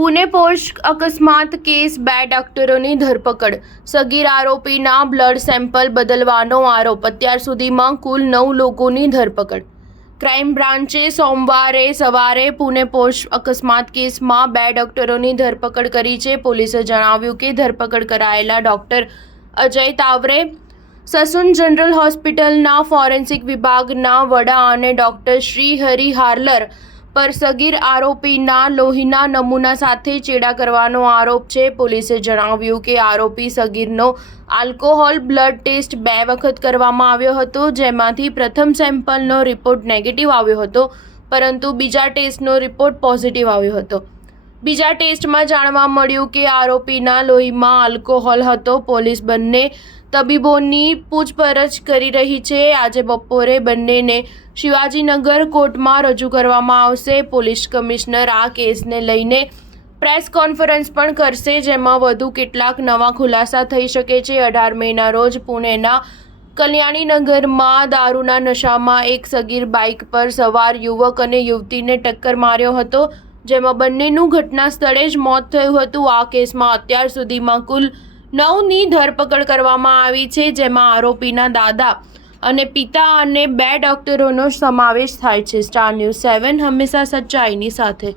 Pune post અકસ્માત case 2 ડોક્ટરોની ધરપકડ. સગીર આરોપીના બ્લડ સેમ્પલ બદલવાનો આરોપ. અત્યાર સુધીમાં કુલ 9 લોકોની ધરપકડ. ક્રાઇમ બ્રાન્ચે સોમવારે સવારે પુણે પોસ્ટ અકસ્માત કેસમાં 2 ડોક્ટરોની ધરપકડ કરી છે. પોલીસે જણાવ્યું કે ધરપકડ કરાયેલા ડોક્ટર અજય તાવરે સસુન જનરલ હોસ્પિટલના ફોરેન્સિક વિભાગના વડા અને ડોક્ટર શ્રી હરિ હાર્લર પર સગીર આરોપીના લોહીના નમૂના સાથે ચેડા કરવાનો આરોપ છે. પોલીસે જણાવ્યું કે આરોપી સગીરનો આલ્કોહોલ બ્લડ ટેસ્ટ 2 વખત કરવામાં આવ્યો હતો, જેમાંથી પ્રથમ સેમ્પલનો રિપોર્ટ નેગેટિવ આવ્યો હતો, પરંતુ બીજા ટેસ્ટનો રિપોર્ટ પોઝિટિવ આવ્યો હતો. બીજા ટેસ્ટમાં જાણવા મળ્યું કે આરોપીના લોહીમાં આલ્કોહોલ હતો. પોલીસ બંને તબીબોની પૂછપરછ કરી રહી છે. આજે બપોરે બંનેને શિવાજીનગર કોર્ટમાં રજૂ કરવામાં આવશે. પોલીસ કમિશનર આ કેસને લઈને પ્રેસ કોન્ફરન્સ પણ કરશે, જેમાં વધુ કેટલાક નવા ખુલાસા થઈ શકે છે. 18 મેના રોજ પુણેના કલ્યાણીનગરમાં દારૂના નશામાં એક સગીર બાઇક પર સવાર યુવક અને યુવતીને ટક્કર માર્યો હતો, જેમાં બંનેનું ઘટના સ્થળે જ મોત થયું હતું. આ કેસમાં અત્યાર સુધીમાં કુલ 9ની ધરપકડ કરવામાં આવી છે, જેમાં આરોપીના દાદા અને પિતા અને 2 ડોક્ટરોનો સમાવેશ થાય છે. સ્ટાર ન્યૂઝ 7 હંમેશા સચ્ચાઈની સાથે.